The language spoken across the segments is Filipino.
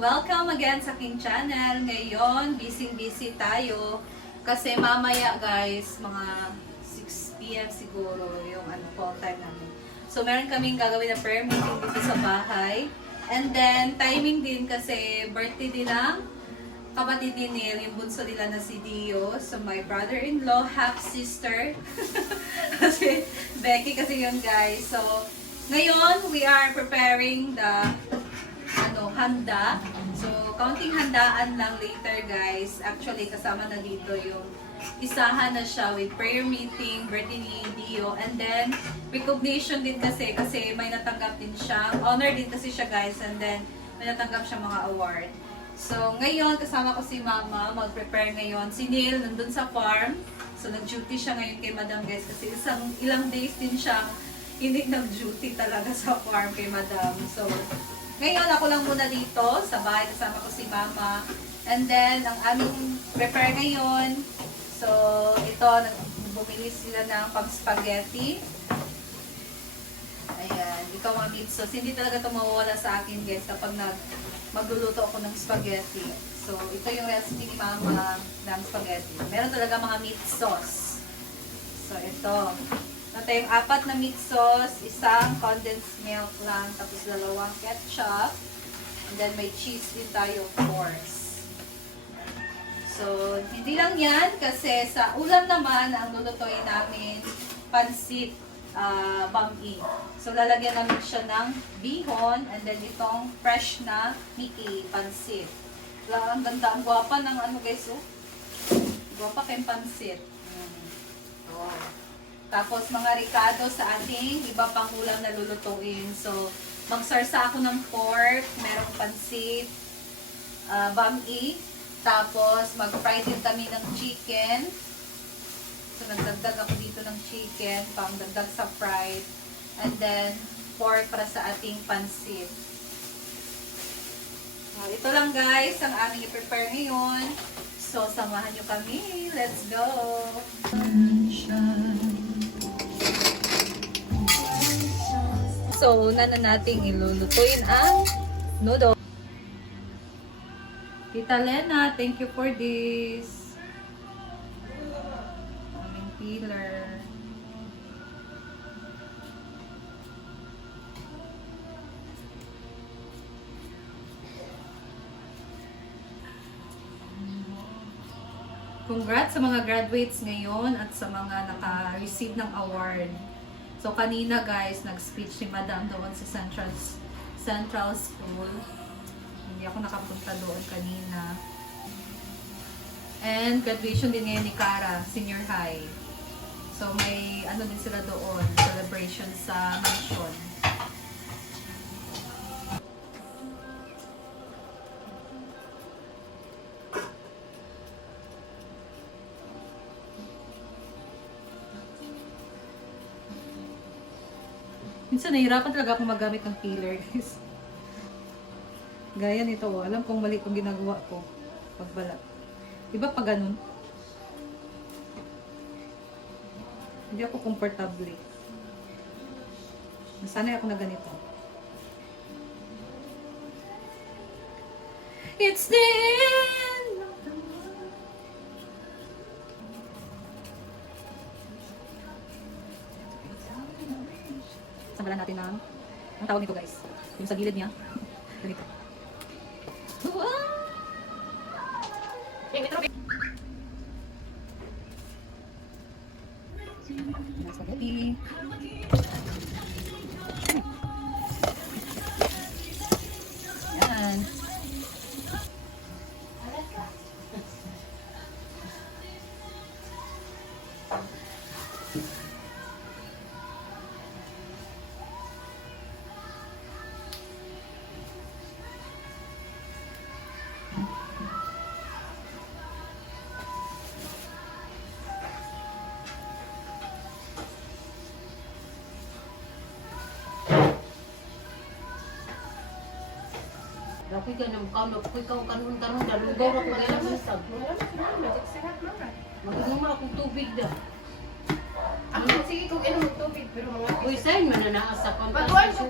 welcome again sa aking channel. Ngayon, busy tayo. Kasi mamaya guys, mga 6 PM siguro yung call time namin. So, meron kaming gagawin na prayer meeting dito sa bahay. And then, timing din kasi birthday din ng kapatid ni Neil, yung bunso nila na si Dio. So, my brother-in-law, half-sister. Kasi, Becky kasi yun guys. So, ngayon, we are preparing the handa. So, counting handaan lang later guys. Actually, kasama na dito yung isahan na siya with prayer meeting, birthday ni Dio, and then recognition din kasi may natanggap din siya. Honor din kasi siya guys, and then may natanggap siya mga award. So, ngayon, kasama ko si Mama, mag-prepare ngayon. Si Neil, nandun sa farm. So, nag-duty siya ngayon kay Madam guys kasi ilang days din siyang hindi nag-duty talaga sa farm kay Madam. So, ngayon, ako lang muna dito sa bahay, kasama ko si Mama. And then, ang aming prepare ngayon, so, ito, bumili sila ng pang-spaghetti. Ayan, ikaw mga meat sauce. Hindi talaga ito mawawala sa akin, guys, kapag magluluto ako ng spaghetti. So, ito yung recipe ni Mama ng spaghetti. Meron talaga mga meat sauce. So, ito. Ito yung 4 na meat sauce, isang condensed milk lang, tapos 2 ketchup, and then may cheese din tayo, of course. So, hindi lang yan, kasi sa ulam naman, ang lulutuin namin, pansit bami. So, lalagyan namin siya ng bihon, and then itong fresh na Mickey, pansit. Ang ganda, ang gwapa ng guys, oh. Gwapa kayong pansit. Oh. Tapos mga ricado sa ating iba pang ulam na lulutuin. So, magsarsa ako ng pork, merong pansit, bami. Tapos, mag-fry din kami ng chicken. So, nagdagdag ako dito ng chicken, pang dagdag sa fried. And then, pork para sa ating pansit. So, ito lang guys, ang aming i-prepare ngayon. So, samahan nyo kami. Let's go! So, una na nating ilulutuin ang noodle. Tita Lena, thank you for this. Aming peeler. Congrats sa mga graduates ngayon at sa mga naka-receive ng award. So, kanina guys, nag-speech si Madam doon sa Central School. Hindi ako nakapunta doon kanina. And graduation din ngayon ni Cara, senior high. So, may din sila doon, celebration sa mansion. Minsan nahihirapan talaga akong magamit ng peeler, guys. Gaya nito, alam kong mali itong ginagawa ko pagbalat. Diba pag ganun? Hindi ako comfortable. Nasanay ako na ganito. It's the end of the world. Sanggalan natin ng, ang tawag nito guys, yung sa gilid niya. Ganito. Spaghetti. Yan. Tapi ka nang kamot ko ikaw kanon dalugaw ako kaya bisag. Mag-inom akong tubig da. Sige kung inom mo tubig, pero mga... Uy, saan mananaas sa Patuan ko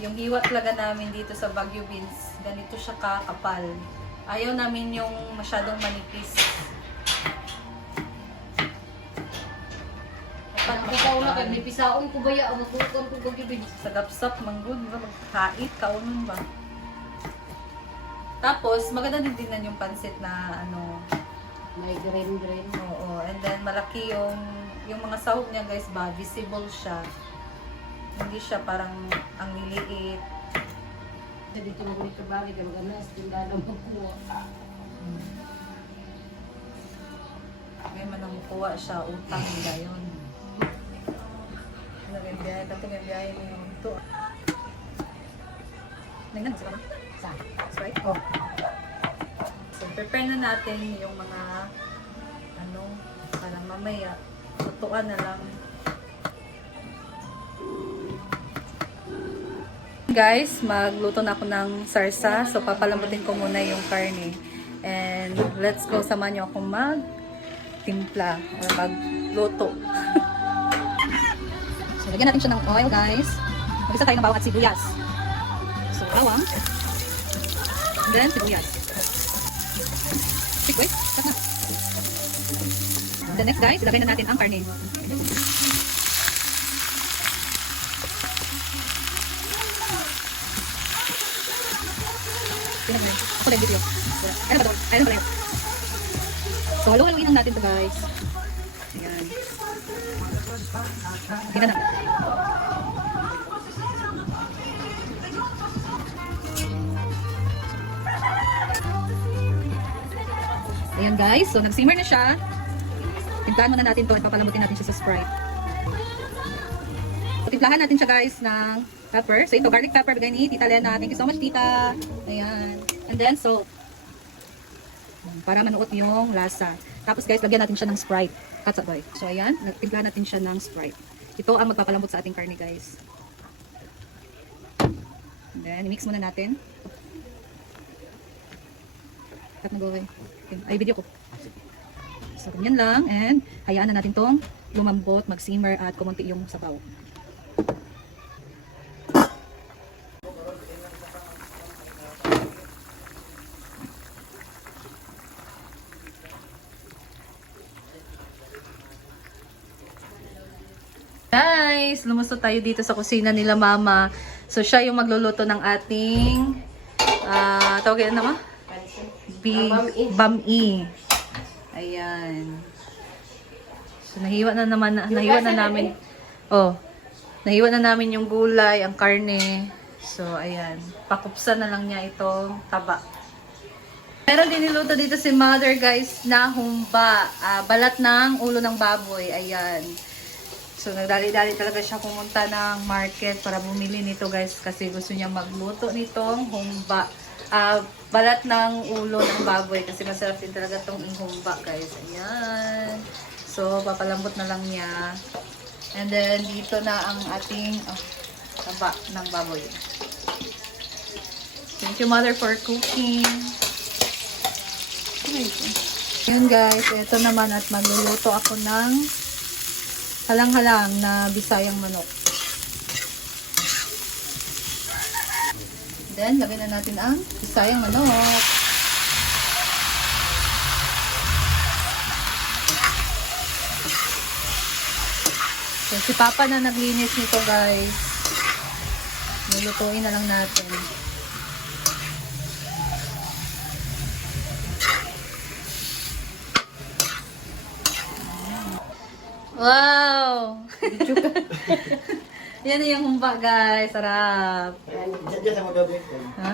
Yung hiwa talaga namin dito sa Baguio Beans, ganito siya kakapal. Ayaw namin yung masyadong manipis. Ikaw na kay may pisaon ko baya ang magbukan ko gagibig. Sagapsap, manggod, magkait, kaunon ba? Tapos, maganda din din yung pansit na ano, May green. oo. And then, malaki yung mga sahog niya guys ba, visible siya. Hindi siya parang ang liliit. Dito mo dito bagay kay maganas tindahan mo ko. May manang kuha siya, utang nila yun. Nagbiyahe, katong biyahe mo yung ito. Nagnan, sa kama? Sa. That's right. Oh. So, prepare na natin yung mga ano, para mamaya, tutuan na lang. Guys, magluto na ako ng sarsa. So, papalambutin ko muna yung karne. And let's go, samahan niyo ako mag-timpla or magluto. So, lagyan natin siya ng oil, guys. Mag-isa tayo ng bawang at sibuyas. So, bawang. And then, sibuyas. Wait, cut na. The next, guys, ilagay na natin ang karne. Ako lang video. Ano ba ito? Ano ba ito? So, haluin lang natin ito, guys. Ayan. Kita na. Ayan, guys. So, nag-simmer na siya. Timplahan muna natin ito at papalambutin natin siya sa Sprite. So, timplahan natin siya, guys, ng pepper. So, ito, garlic pepper, gani, Tita Lena. Thank you so much, Tita. Ayan. And then, salt. Para manuot yung lasa. Tapos, guys, lagyan natin siya ng Sprite. Katsaboy. So, ayan. Timplahan natin siya ng Sprite. Ito ang magpapalambot sa ating karne, guys. And then, mix muna natin. Cut na go, okay. Ay, video ko. So, ganyan lang. And, hayaan na natin tong lumambot, mag-simmer, at kumunti yung sabaw. Guys, lumusot tayo dito sa kusina nila mama. So, siya yung magluluto ng ating tawagin na naman? Bami. Ayan. So, nahiwa na namin. Oh, nahiwa na namin yung gulay, ang karne. So, ayan. Pakupsan na lang niya itong taba. Meron din niluto dito si mother, guys, na humba. Balat ng ulo ng baboy. Ayan. So, nagdali-dali talaga siya pumunta ng market para bumili nito, guys, kasi gusto niya magluto nitong humba. Balat ng ulo ng baboy kasi masarap din talaga itong humba, guys. Ayan. So, papalambot na lang niya. And then, dito na ang ating taba ng baboy. Thank you, mother, for cooking. Yun, guys. Ito naman at magluluto ako ng halang-halang na bisayang manok. Then, lagyan na natin ang bisayang manok. So, si Papa na naglinis nito, guys. Nilutuin na lang natin. Wow! Yan na yung humba, guys. Sarap. Ha?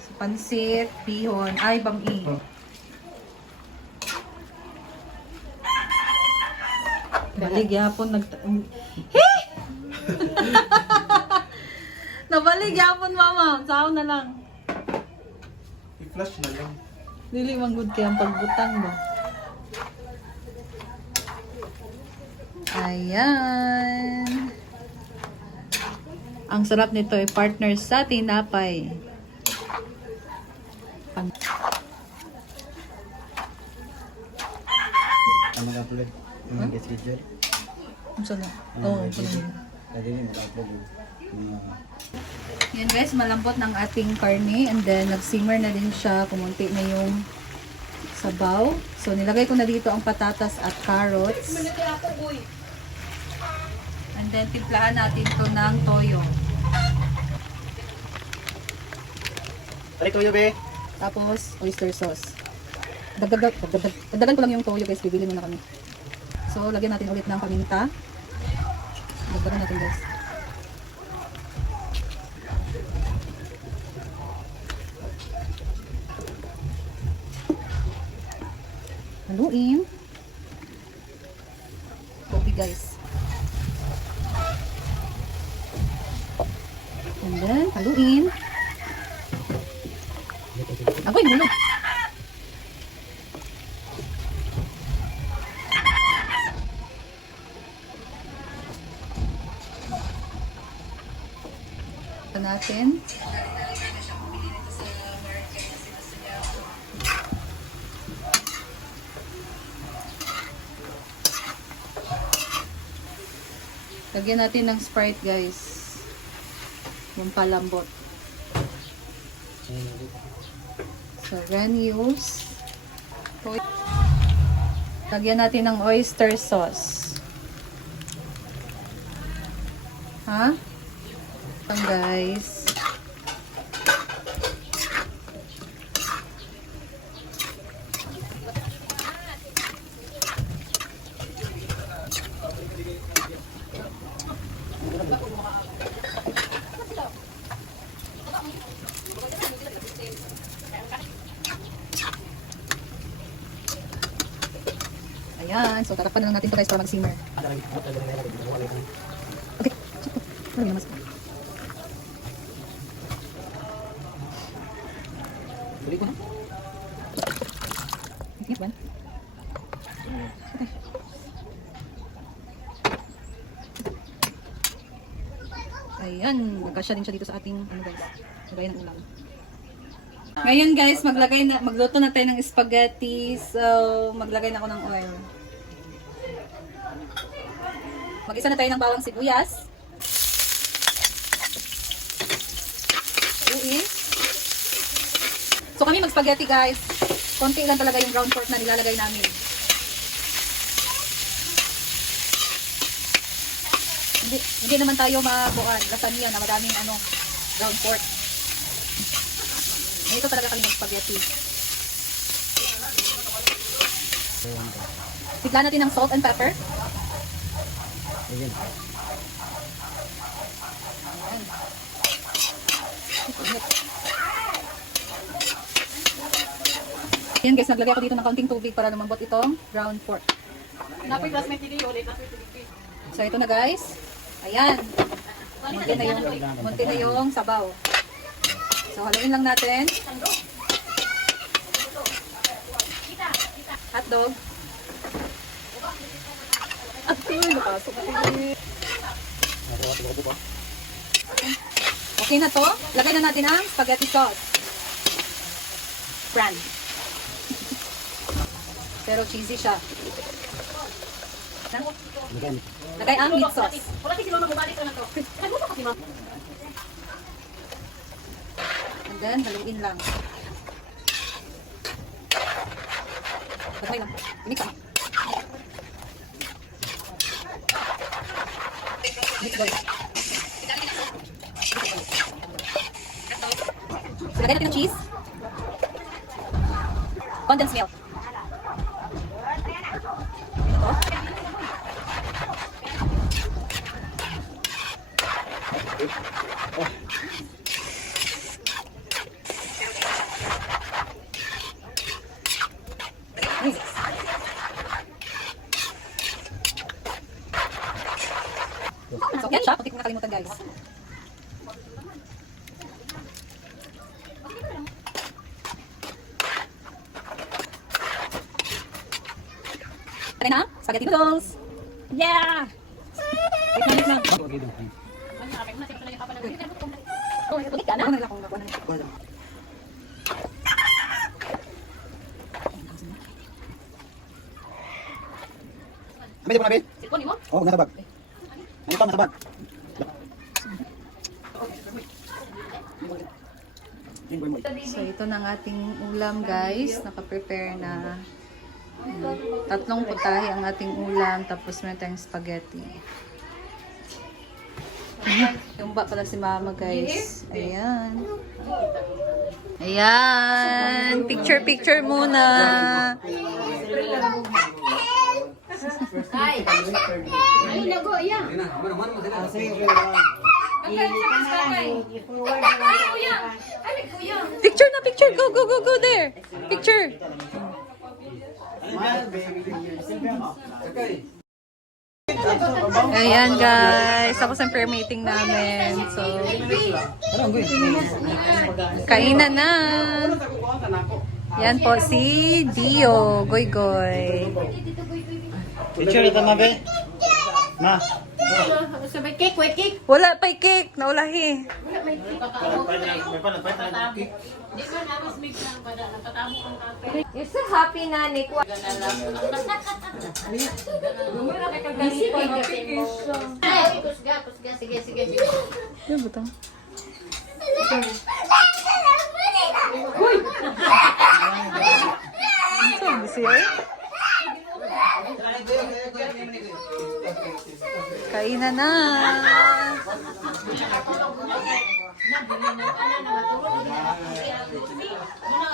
So, pansit, bihon, ay, bami. Balig yapon Nabalig yapon, mama. Sao na lang. I-flash na lang. Dili manggod kaya ang pagbutang ba? Ayan. Ang sarap nito ay partner sa tinapay. Ano na pala? Yung schedule. Ang sana. Oo, pwede rin mag-upload yung mga... Yan guys, malambot ng ating karne. And then, nag-simmer na din siya. Kumunti na yung sabaw. So, nilagay ko na dito ang patatas at carrots. And then, timplahan natin to ng toyo. Balik tuyo, be! Tapos, oyster sauce. Dagdagan ko lang yung toyo guys. Bibili muna kami. So, lagyan natin ulit ng paminta. Dagdagan natin guys. Haluin. Kopi guys. And then, haluin. Agoy, nahulog. Ito natin. Lagyan natin ng Sprite guys. Yung palambot. So, granules. Lagyan natin ng oyster sauce. Ha? Ito guys. Ayan. So, tatakpan na lang natin ito guys para mag-simmer. Okay. Ano yung mas? Balik ko na. Ingat ba? Okay. Ayan. Nagkasya din siya dito sa ating ano guys. Lagay ng ulam. Ngayon guys, magluto na tayo ng spaghetti. So, maglagay na ako ng oil. Mag-isa na tayo ng bawang sibuyas. Luis. So kami mag-spaghetti guys. Konti lang talaga yung ground pork na nilalagay namin. Hindi naman tayo mabuan. Lasagna na madaming ground pork. Ito talaga kami mag-spaghetti. Tignan natin ng salt and pepper. Ayan. Ayan guys, naglagay ako dito ng kaunting tubig para lumambot itong ground pork. So ito na guys. Ayan. Munti na yung sabaw. So haluin lang natin. Hotdog. Okay na to. Lagay na natin ang spaghetti sauce. Brand. Pero cheesy siya. Lagay ang meat sauce. And then, haluin lang. Lagay lang. Mix up. Mix boy. So, lagay natin ng cheese. Condensed milk. So, yan siya. Kunti ko nakalimutan, guys. Try na? Spaghetti noodles! Yeah! Wait lang. Ulit ka na? May mo na, be? Sipon mo? Oo, nasa bag. Ano pa, nasa bag? So ito na ang ating ulam guys. Naka-prepare na. Tatlong putahe ang ating ulam. Tapos meron tayong spaghetti. Yung ba pala si mama guys. Ayan. Ayan. Picture muna. Ay, nago, yan. Picture. Go there. Picture. Ayan guys. Tapos ang prayer meeting namin. So, kainan na. Yan po si Dio. Goy. Picture ito, ma, be? Ma. Sabay cake, wait cake. Wala pa cake. Naulahi. Di ba namas may lang ba na natatamo ang kape? You're so happy na, Nick. Ay, kusga. Sige. Ano ba ito? Sabi siya. Kainan na.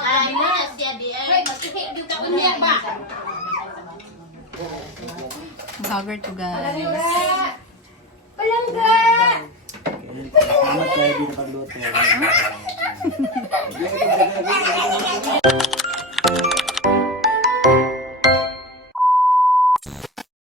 Ay, muna siya di ay. Masihik yung kaunya ba? Vlogger to guys. Salamat kayo dito pagluto.